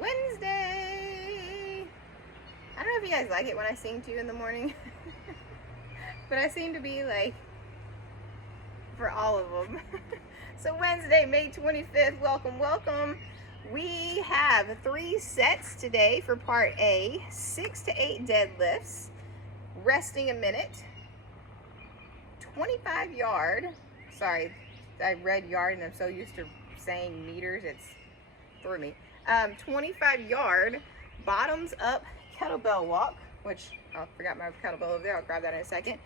Wednesday. I don't know if you guys like it when I sing to you in the morning, but I seem to be like for all of them. So Wednesday, May 25th, welcome, welcome. We have 3 sets today for part A, 6 to 8 deadlifts, resting a minute, 25 yard, sorry, I read yard and I'm so used to saying meters, it's threw me. 25 yard bottoms up kettlebell walk, which I forgot my kettlebell over there, I'll grab that in a second.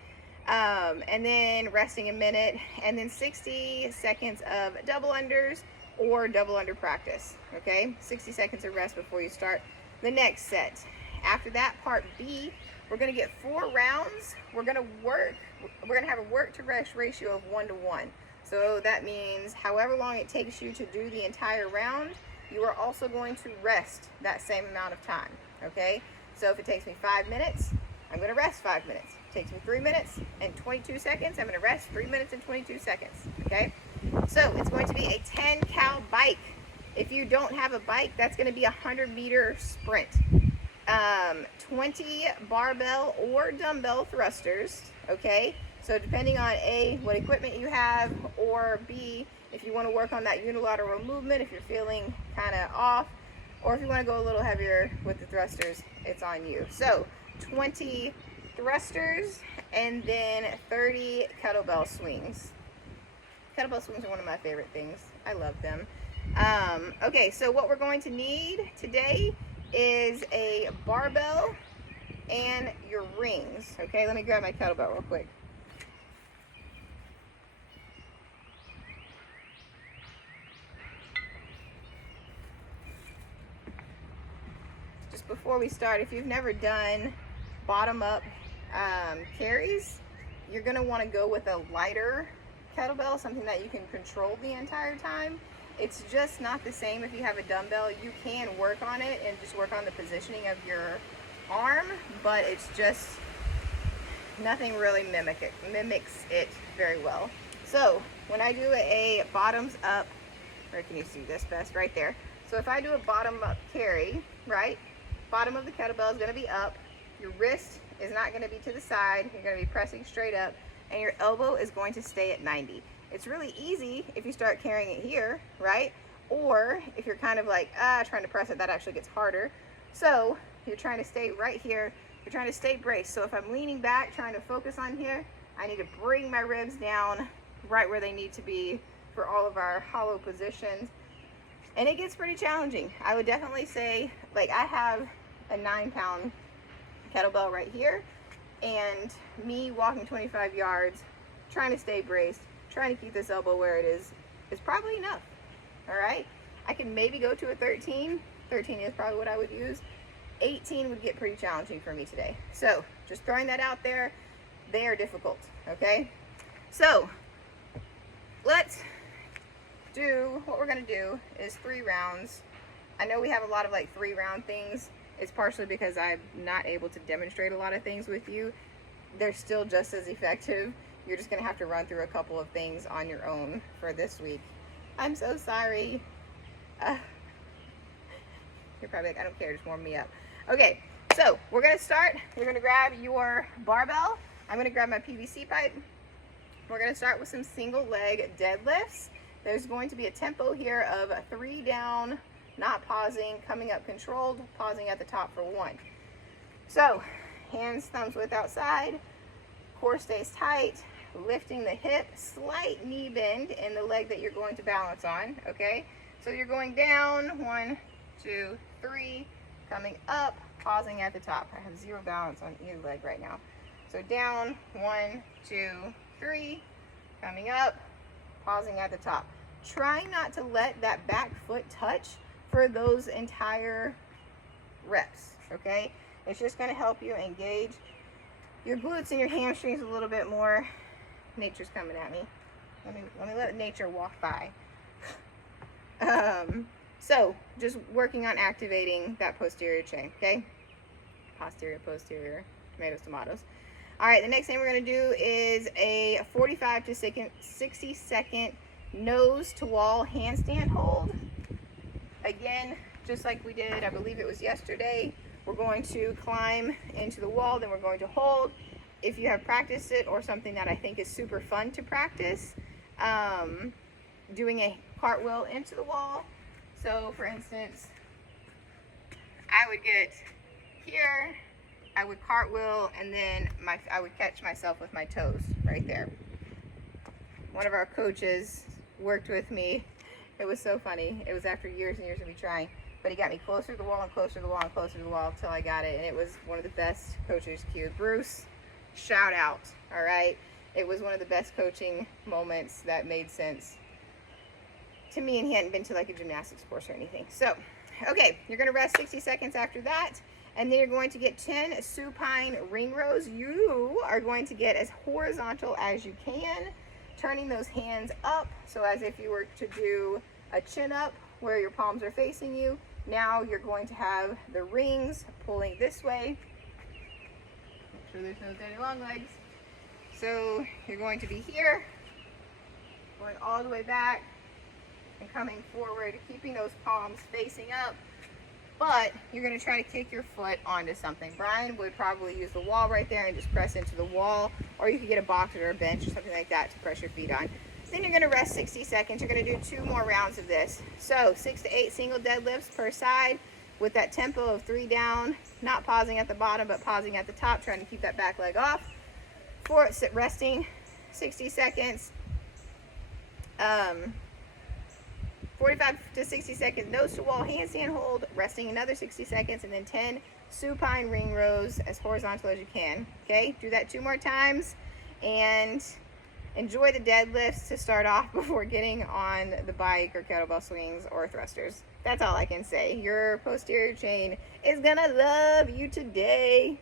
And then resting a minute, and then 60 seconds of double unders or double under practice, okay? 60 seconds of rest before you start the next set. After that, part B, we're gonna get 4 rounds. We're gonna have a work to rest ratio of 1 to 1. So that means however long it takes you to do the entire round, you are also going to rest that same amount of time, okay? So if it takes me 5 minutes, I'm gonna rest 5 minutes. It takes me 3 minutes and 22 seconds, I'm gonna rest 3 minutes and 22 seconds, okay? So it's going to be a 10 cal bike. If you don't have a bike, that's gonna be a 100-meter sprint. 20 barbell or dumbbell thrusters, okay? So depending on A, what equipment you have, or B, if you want to work on that unilateral movement, if you're feeling kind of off, or if you want to go a little heavier with the thrusters, it's on you. So 20 thrusters and then 30 kettlebell swings. Kettlebell swings are one of my favorite things. I love them. Okay, so what we're going to need today is a barbell and your rings. Okay, let me grab my kettlebell real quick. Just before we start, if you've never done bottom up carries, you're going to want to go with a lighter kettlebell, something that you can control the entire time. It's just not the same if you have a dumbbell. You can work on it and just work on the positioning of your arm, but it's just nothing really mimics it very well. So when I do a bottoms up, where can you see this best? Right there. So if I do a bottom up carry, right? Bottom of the kettlebell is going to be up. Your wrist is not going to be to the side. You're going to be pressing straight up, and your elbow is going to stay at 90. It's really easy if you start carrying it here, right? Or if you're kind of like, trying to press it, that actually gets harder. So you're trying to stay right here. You're trying to stay braced. So if I'm leaning back, trying to focus on here, I need to bring my ribs down right where they need to be for all of our hollow positions. And it gets pretty challenging. I would definitely say, like, I have a 9-pound kettlebell right here, and me walking 25 yards, trying to stay braced, trying to keep this elbow where it is probably enough. All right, I can maybe go to a 13. 13 is probably what I would use. 18 would get pretty challenging for me today. So just throwing that out there, they are difficult, okay? So let's do, what we're gonna do is 3 rounds. I know we have a lot of like 3-round things. It's partially because I'm not able to demonstrate a lot of things with you. They're still just as effective. You're just gonna have to run through a couple of things on your own for this week. I'm so sorry. You're probably like, I don't care, just warm me up. Okay, so we're gonna start. You're gonna grab your barbell. I'm gonna grab my PVC pipe. We're gonna start with some single leg deadlifts. There's going to be a tempo here of 3 down, not pausing, coming up controlled, pausing at the top for 1. So hands, thumbs width outside, core stays tight, lifting the hip, slight knee bend in the leg that you're going to balance on, okay? So you're going down, 1, 2, 3, coming up, pausing at the top. I have 0 balance on either leg right now. So down, 1, 2, 3, coming up, pausing at the top. Try not to let that back foot touch for those entire reps, okay? It's just gonna help you engage your glutes and your hamstrings a little bit more. Nature's coming at me. Let me let nature walk by. So just working on activating that posterior chain, okay? Posterior, posterior, tomatoes. All right, the next thing we're gonna do is a 45 to 60 second nose to wall handstand hold. Again, just like we did, I believe it was yesterday. We're going to climb into the wall, then we're going to hold. If you have practiced it, or something that I think is super fun to practice, doing a cartwheel into the wall. So for instance, I would get here, I would cartwheel, and then I would catch myself with my toes right there. One of our coaches worked with me. It was so funny. It was after years and years of me trying, but he got me closer to the wall and closer to the wall and closer to the wall until I got it, and it was one of the best coaches cued. Bruce, shout out, all right? It was one of the best coaching moments that made sense to me, and he hadn't been to like a gymnastics course or anything. So, okay, you're gonna rest 60 seconds after that, and then you're going to get 10 supine ring rows. You are going to get as horizontal as you can, turning those hands up, so as if you were to do a chin up where your palms are facing you. Now you're going to have the rings pulling this way. Make sure there's no dead long legs. So you're going to be here, going all the way back and coming forward, keeping those palms facing up, but you're going to try to kick your foot onto something. Brian would probably use the wall right there and just press into the wall, or you could get a box or a bench or something like that to press your feet on. Then you're going to rest 60 seconds. You're going to do 2 more rounds of this. So 6 to 8 single deadlifts per side with that tempo of 3 down, not pausing at the bottom, but pausing at the top, trying to keep that back leg off. 4, resting 60 seconds. 45 to 60 seconds nose to wall handstand hold, resting another 60 seconds, and then 10 supine ring rows as horizontal as you can. Okay, do that 2 more times, and enjoy the deadlifts to start off before getting on the bike or kettlebell swings or thrusters. That's all I can say. Your posterior chain is gonna love you today.